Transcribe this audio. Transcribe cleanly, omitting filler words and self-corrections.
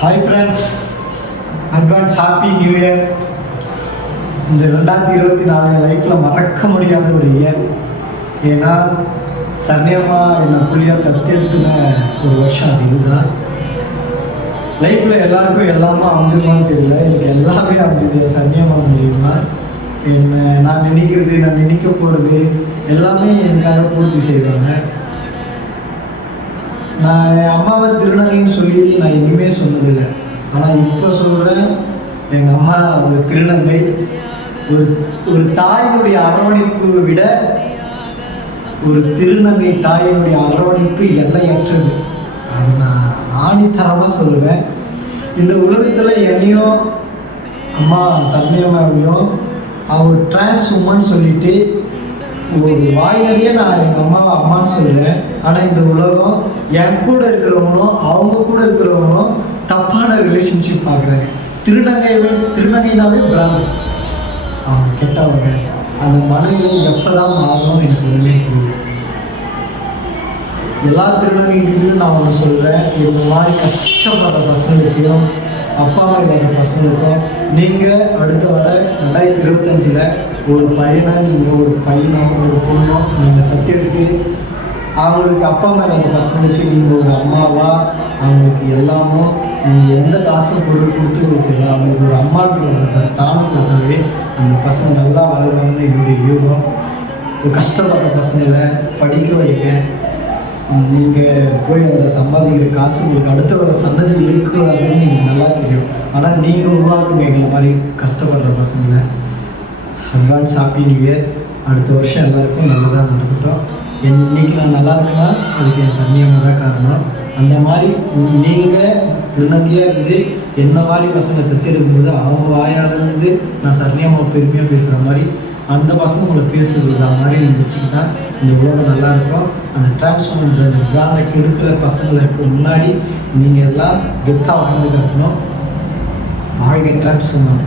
Hi friends, advance happy new year. இந்த 2024 லைஃப்பில் மறக்க முடியாத ஒரு இயர். ஏன்னா சர்ணியம்மா என்னை புள்ளியாக தத்தெடுத்துன ஒரு வருஷம் அது. இதுதான் லைஃப்பில் எல்லாருக்கும் எல்லாமே அமைஞ்சிருமான்னு தெரியல, எனக்கு எல்லாமே அமைஞ்சது சர்ணியம்மா மூலியமா. என்னை நான் நினைக்கிறது, நான் நினைக்க போகிறது எல்லாமே எனக்காக பூர்த்தி செய்வாங்க. நான் என் அம்மாவை திருநங்கைன்னு சொல்லி நான் எங்கேயுமே சொன்னதில்லை. ஆனால் இப்போ சொல்கிறேன், எங்கள் அம்மா ஒரு திருநங்கை. ஒரு தாயினுடைய அரவணைப்பு விட ஒரு திருநங்கை தாயினுடைய அரவணைப்பு எல்லையற்றது. அது நான் ஆணித்தரமாக சொல்லுவேன். இந்த உலகத்தில் என்னையும் அம்மா சர்ணியம்மாவையும் அவர் டிரான்ஸ் உமன் சொல்லிட்டு ஒரு வாயிலேயே நான் எங்கள் அம்மாவை அம்மான்னு சொல்லுவேன். ஆனால் இந்த உலகம் என் கூட இருக்கிறவங்களும் அவங்க கூட இருக்கிறவங்களும் தப்பான ரிலேஷன்ஷிப் பார்க்குறாங்க. திருநங்கைனாவே பிராமணன், அவங்க கெட்டவங்க. அந்த மனநிலை எப்போதான் மாறணும்னு எனக்கு ஒன்றுமே புரியுது. எல்லா திருநங்கைகளுக்கும் நான் ஒன்று சொல்கிறேன், இந்த மாதிரி கஷ்டப்படுற பசங்களுக்கும் அப்பா அம்மா இல்லாத பசங்களுக்கும் நீங்கள் அடுத்த வர 2025 ஒரு பையனை நீங்கள் ஒரு பையனோ ஒரு பொண்ணோ நீங்கள் தத்தெடுத்து அவங்களுக்கு அப்பா அம்மா இல்லாத பசங்களுக்கு நீங்கள் ஒரு அம்மாவா அவங்களுக்கு எல்லாமோ நீங்கள் எந்த காசும் பொருள் கொடுத்து கொடுத்துல அவங்களுக்கு ஒரு அம்மாவுக்கு தானம் கொடுத்தாவே அந்த பசங்க நல்லா வளருவாங்கன்னு என்னுடைய வியூகம். ஒரு கஷ்டப்படுற பசங்களை படிக்க வைக்க நீங்கள் போய் அந்த சம்பாதிக்கிற காசு உங்களுக்கு அடுத்த வர சன்னதி இருக்குது அப்படின்னு நீங்கள் நல்லா தெரியும். ஆனால் நீங்கள் உருவாக்குங்க எங்களை மாதிரி கஷ்டப்படுற பசங்களை. Advance happy new year. அடுத்த வருஷம் எல்லாருக்கும் நல்லதாக நடக்கட்டும். இன்றைக்கி நான் நல்லா இருக்கேன்னா அதுக்கு என் சர்ணியம்மா தான் காரணம். அந்த மாதிரி நீங்கள் திருநங்கையாக இருந்து என்ன மாதிரி பசங்க தத்தெடுக்கும்போது அவங்க வாயாலேருந்து நான் சர்ணியம்மா பெருமையாக பேசுகிற மாதிரி அந்த பசங்க உங்களை பேசுகிறது மாதிரி நீங்கள் வச்சுக்கிட்டா இந்த உலகம் நல்லாயிருக்கும். அந்த டிரான்ஸ்ஃபார்மர் அந்த பிராண்டை கெடுக்கிற பசங்களுக்கு முன்னாடி நீங்கள் எல்லாம் கெத்தாக வாழ்ந்து கட்டணும். வாழ்க்கை டிரான்ஸ்ஃபார்மர்.